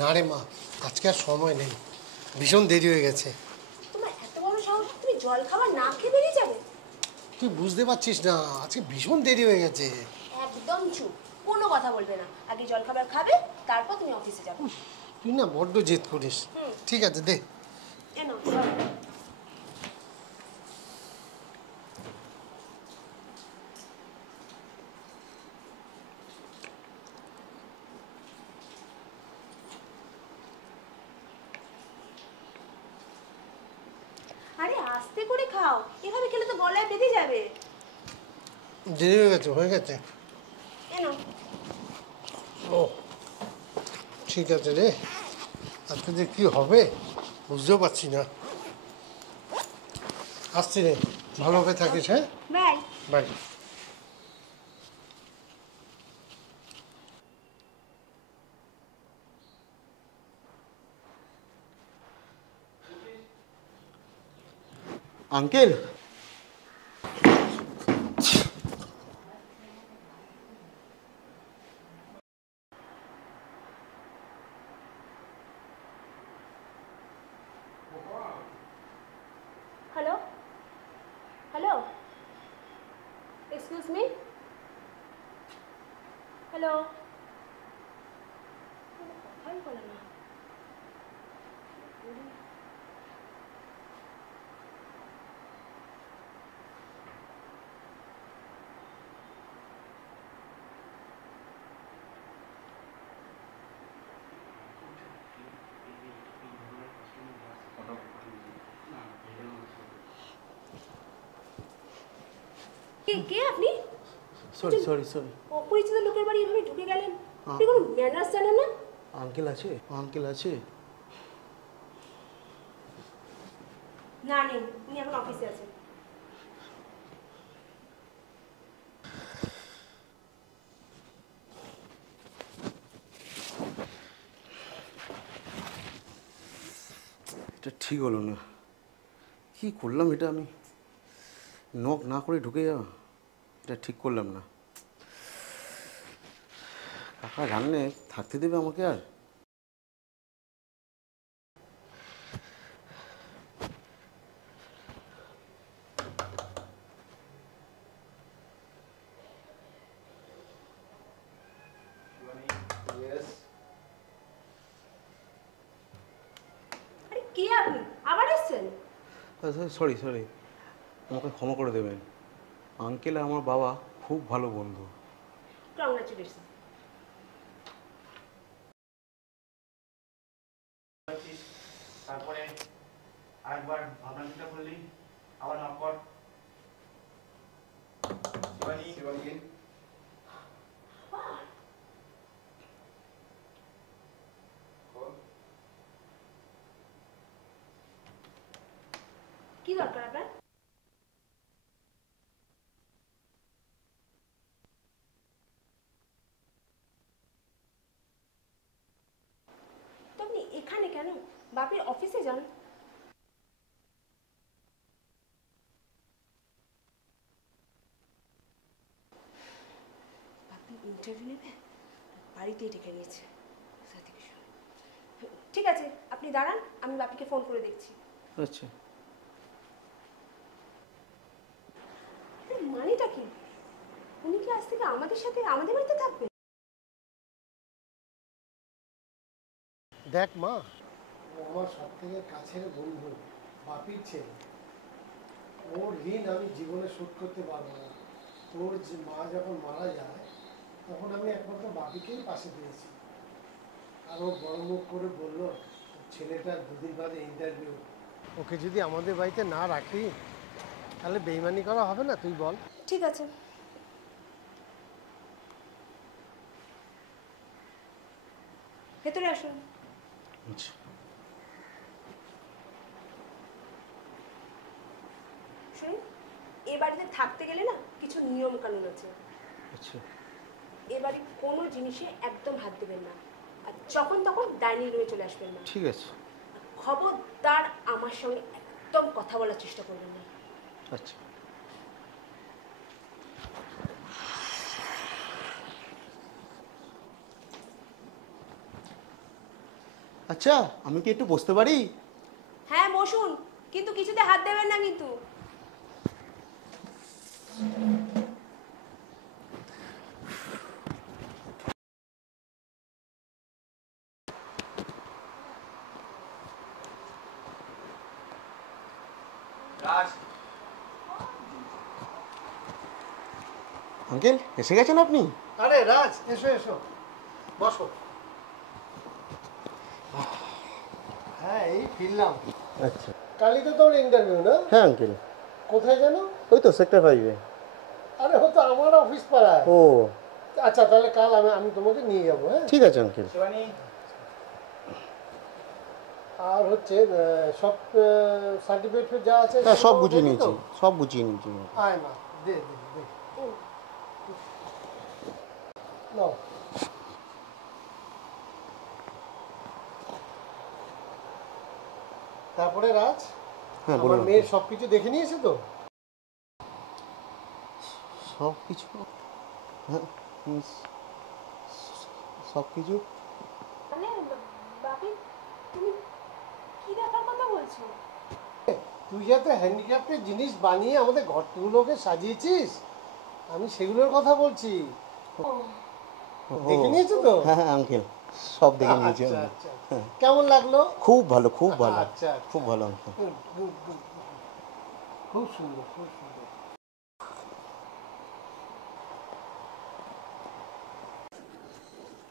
না রে মা, আজকে আর সময় নেই, ভীষণ দেরি হয়ে গেছে। তোমার এত বড় সাহস, তুমি জল খাবার না খেয়ে বেরিয়ে যাবে? তুই বুঝতে পারছিস না, আজকে ভীষণ দেরি হয়ে গেছে। একদম চুপ, কোনো কথা বলবে না। আগে জল খাবার খাবে, তারপর তুমি অফিসে যাবে। তুই না বড্ড জেদ করিস। ঠিক আছে, দে। এনো আরে আস্তে করে খাও, এভাবে খেলে তো গলায় বেঁধে যাবে। দেরি হয়ে গেছে, হয়ে গেছে। এনো। ও ঠিক আছে রে, আজকে যে কী হবে বুঝতেও পারছি না। আসছি রে, ভালোভাবে থাকিস। হ্যাঁ, bye. Bye. Uncle, hello hello, excuse me, hello. কথাই বলে না। কে কে আপনি? Sorry sorry sorry. অপরিচিত লোকের বাড়ি এভাবে ঢুকে গেলেন? আপনি কোনো ম্যানার্স জানেন না? আঙ্কেল আছে? আঙ্কেল আছে? না নেই, উনি এখন অফিসে আছেন। এটা ঠিক হলো না। কি করলাম এটা? আমি নক না করে ঢুকে যাওয়া, এটা ঠিক করলাম না। কাকা জানলে থাকতে দেবে আমাকে আর? আরে কে আপনি? আবার এসেছেন? সরি সরি, আমাকে ক্ষমা করে দেবেন। আঙ্কেল আর আমার বাবা খুব ভালো বন্ধু। কংগ্রাচুলেশন। তারপরে আরেকবার ভাবনা চিন্তা করলি, আবার নক কর। শিবানী, শিবানী কি দরকার আপনার? তো আপনি এখানে কেন? বাপের অফিসে যান। আপনি ইন্টারভিউ নেবে, বাড়িতেই ডেকে নিয়েছে। ঠিক আছে, আপনি দাঁড়ান, আমি বাপিকে ফোন করে দেখছি। আচ্ছা, মানেটা কি? উনি কি আজ থেকে আমাদের সাথে আমাদের বাড়িতে থাকবেন? দেখ মা, ও আমার সব থেকে কাছের বন্ধু, বাপির ছেলে। ওর ঋণ আমি জীবনে শোধ করতে পারবো না। তোর যে মা যখন মারা যায়, তখন আমি একমাত্র বাপিকেই পাশে পেয়েছি। আর ও বড় মুখ করে বললো ছেলেটার দুদিন বাদে ইন্টারভিউ। ওকে যদি আমাদের বাড়িতে না রাখি, তাহলে বেইমানি করা হবে না? তুই বল। ঠিক আছে, ভেতরে আসুন। আচ্ছা। শুনুন, এ বাড়িতে থাকতে গেলে না কিছু নিয়ম কানুন আছে। আচ্ছা, এ বাড়ির কোনো জিনিসে একদম হাত দেবেন না, আর যখন তখন ডাইনিং রুমে চলে আসবেন না। ঠিক আছে। খবরদার আমার সঙ্গে একদম কথা বলার চেষ্টা করবেন না। আচ্ছা। আচ্ছা, আমি কি একটু বসতে পারি? হ্যাঁ বসুন, কিন্তু কিছুতে হাত দেবেন না কিন্তু। রাজ, আঙ্কেল এসে গেছেন আপনি? আরে রাজ, এসো এসো, বসো। হ্যাঁ, এই ফিরলাম। আচ্ছা। কালই তো তোর ইন্টারভিউ না? হ্যাঁ আঙ্কেল। কোথায় যেন? ওই তো সেক্টর 5-এ। আরে ও তো আমার অফিস পাড়ায়। ও আচ্ছা, তাহলে কাল আমি তোমাকে নিয়ে যাবো। হ্যাঁ, ঠিক আছে আঙ্কেল। শিবানী, আর হচ্ছে সব সার্টিফিকেট যা আছে হ্যাঁ, সব সেগুলো গুছিয়ে ready তো? নিয়েছি, সব গুছিয়ে নিয়েছি। আয় মা, দে দে দে। নাও। তারপরে রাজ, হ্যাঁ আমার বলুন। মেয়ে সব কিছু দেখে নিয়েছে তো? সব কিছু? হ্যাঁ, সব কিছু। মানে বাপি, তুমি কি দেখার কথা বলছো? তুই যাতে হ্যান্ডিক্রাফটের জিনিস বানিয়ে আমাদের ঘরগুলোকে সাজিয়েছিস, আমি সেগুলোর কথা বলছি। দেখে নিয়েছো তো? হ্যাঁ হ্যাঁ আঙ্কেল, সব দেখে নিয়েছি আচ্ছা আমি। আচ্ছা, কেমন লাগলো? খুব ভালো, খুব ভালো। আচ্ছা, খুব ভালো আঙ্কেল। গুড গুড গুড, খুব সুন্দর, খুব সুন্দর।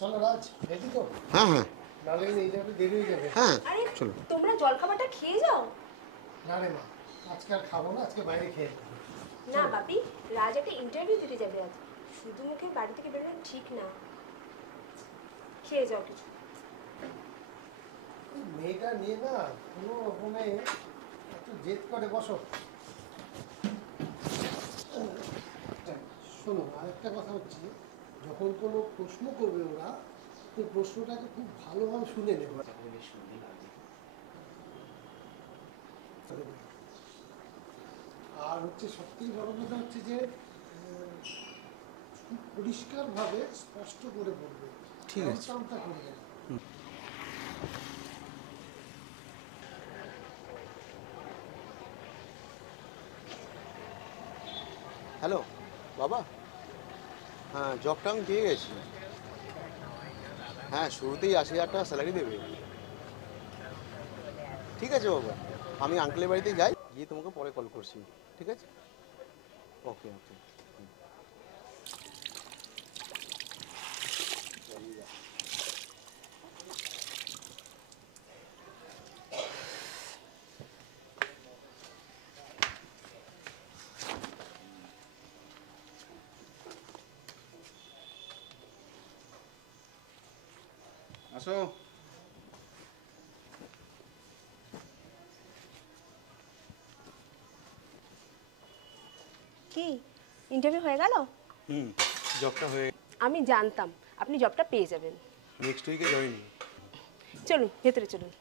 চলো রাজ, রেডি তো? হ্যাঁ হ্যাঁ নাহলে এই যাবে, দেরি হয়ে যাবে। হ্যাঁ আরে চলো। তোমরা জলখাবারটা খেয়ে যাও। না রে মা, আজকে আর খাবো না, আজকে বাইরে খেয়ে নেবো। না বাপি, রাজ একটা ইন্টারভিউ দিতে যাবে আজ, শুধু মুখে বাড়ি থেকে বেরোনো ঠিক না। খেয়ে যাও কিছু। এই মেয়েটা নিয়ে না কোনো রকমে একটু জেদ করে। বসো। শোনো, আরেকটা কথা হচ্ছে, যখন কোনো প্রশ্ন করবে ওরা, তো প্রশ্নটাকে খুব ভালোভাবে শুনে নেবে। আর হচ্ছে সবথেকে বড় কথা হচ্ছে যে খুব পরিষ্কারভাবে স্পষ্ট করে বলবে। ঠিক আছে। আমতা করবে না। হ্যালো বাবা, হ্যাঁ জবটা আমি পেয়ে গেছি। হ্যাঁ, শুরুতেই 80,000 টাকা স্যালারি দেবে। ঠিক আছে বাবা, আমি আঙ্কেলের বাড়িতে যাই, গিয়ে তোমাকে পরে কল করছি। ঠিক আছে? ওকে ওকে। আসো। কি ইন্টারভিউ হয়ে গেল? জবটা হয়ে আমি জানতাম আপনি জবটা পেয়ে যাবেন। নেক্সট উইকে জয়েন। চলুন ভেতরে চলুন।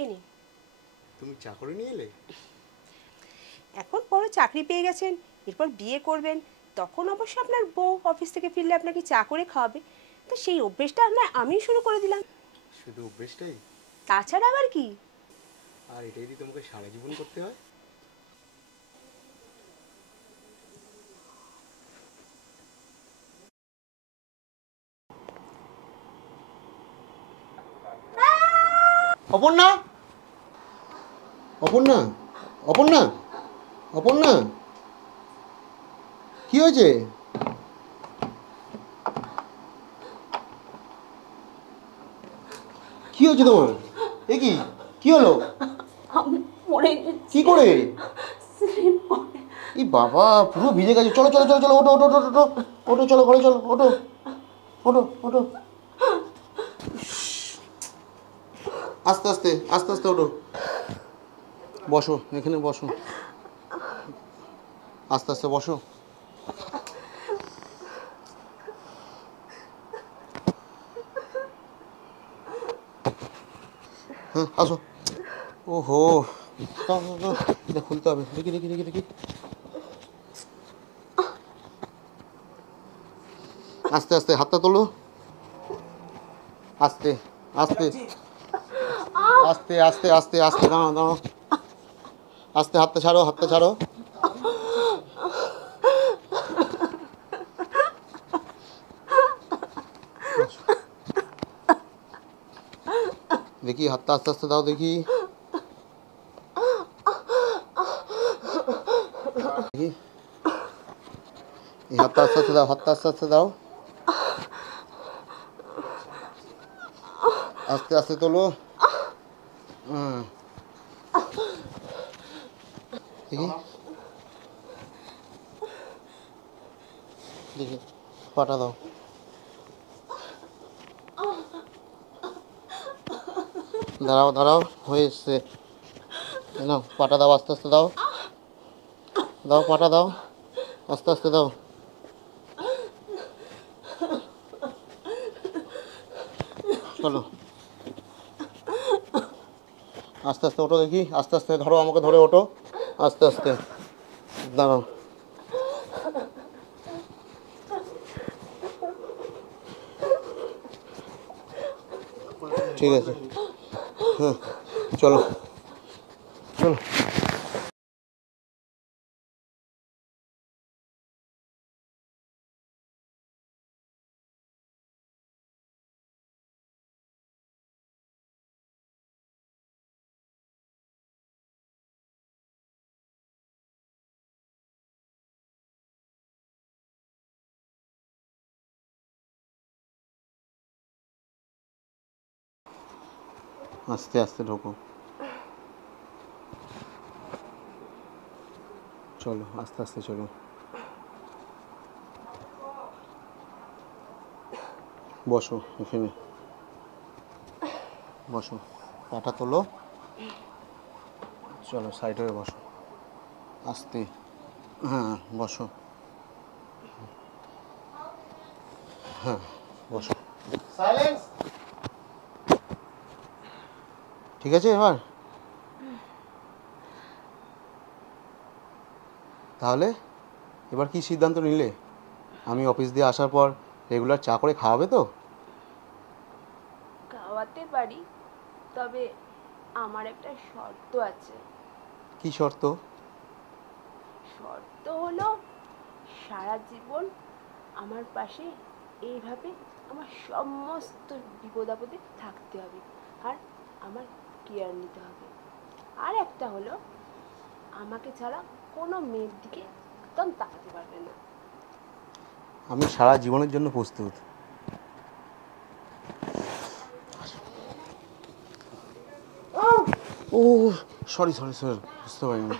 এই নিন। তুমি চাকরি নিয়ে এলে? এখন বড় চাকরি পেয়ে গেছেন, এরপর বিয়ে করবেন, তখন অবশ্য আপনার বউ অফিস থেকে ফিরলে আপনাকে চা করে খাওয়াবে। তো সেই অভ্যেসটা না আমি শুরু করে দিলাম। শুধু অভ্যেসটাই? তাছাড়া আবার কি? আর এটাই যদি তোমাকে সারা জীবন করতে হয়? অপর্ণা, অপর্ণা, অপর্ণা, অপর্ণা, কি হয়েছে? কি হয়েছে তোমার? এ কি, কি হলো? কি করে? এই বাবা, পুরো ভিজে গেছে। চলো চলো চলো চলো, ওটো ওটো ওটো ওটো ওটো, চলো ঘরে চলো, ওটো ওটো ওটো। আস্তে আস্তে আস্তে আস্তে ওটো। বসো, এখানে বসো, আস্তে আস্তে বসো। হ্যাঁ আসো। ওহো, দাও, দাও, দাও। এটা খুলতে হবে, দেখি দেখি দেখি দেখি। আস্তে আস্তে হাতটা তোলো, আস্তে আস্তে আস্তে আস্তে আস্তে আস্তে, দাঁড়াও দাঁড়াও, আস্তে, হাতটা ছাড়ো, হাতটা ছাড়ো। দেখি হাতটা আস্তে আস্তে দাও দেখি, দেখি এই হাতটা আস্তে আস্তে দাও, হাতটা আস্তে আস্তে দাও, আস্তে আস্তে তোলো। দেখি দেখি পাটা দাও। দাঁড়াও দাঁড়াও, হয়ে এসছে। নাও পাটা দাও, আস্তে আস্তে দাও, দাও পাটা দাও, আস্তে আস্তে দাও। চলো আস্তে আস্তে ওঠো দেখি, আস্তে আস্তে ধরো, আমাকে ধরে ওঠো, আস্তে আস্তে। দাঁড়াও, ঠিক আছে, হ্যাঁ চলো চলো। আস্তে আস্তে ঢোকো, চলো আস্তে আস্তে চলো। বসো এখানে, বসো, পাটা তোলো, চলো সাইড হয়ে বসো, আস্তে, হ্যাঁ বসো, হ্যাঁ বসো, সাইলেন্স। ঠিক আছে এবার। তাহলে এবার কি সিদ্ধান্ত নিলে? আমি অফিস দিয়ে আসার পর রেগুলার চা করে খাওয়াবে তো? খাওয়াতে পারি, তবে আমার একটা শর্ত আছে। কি শর্ত? শর্ত হলো সারা জীবন আমার পাশে এইভাবে আমার সমস্ত বিপদ আপদে থাকতে হবে, আর আমার কেয়ার নিতে হবে। আর একটা হলো আমাকে ছাড়া কোনো মেয়ের দিকে একদম তাকাতে পারবে না। আমি সারা জীবনের জন্য প্রস্তুত। ও সরি সরি সরি, বুঝতে পারিনি।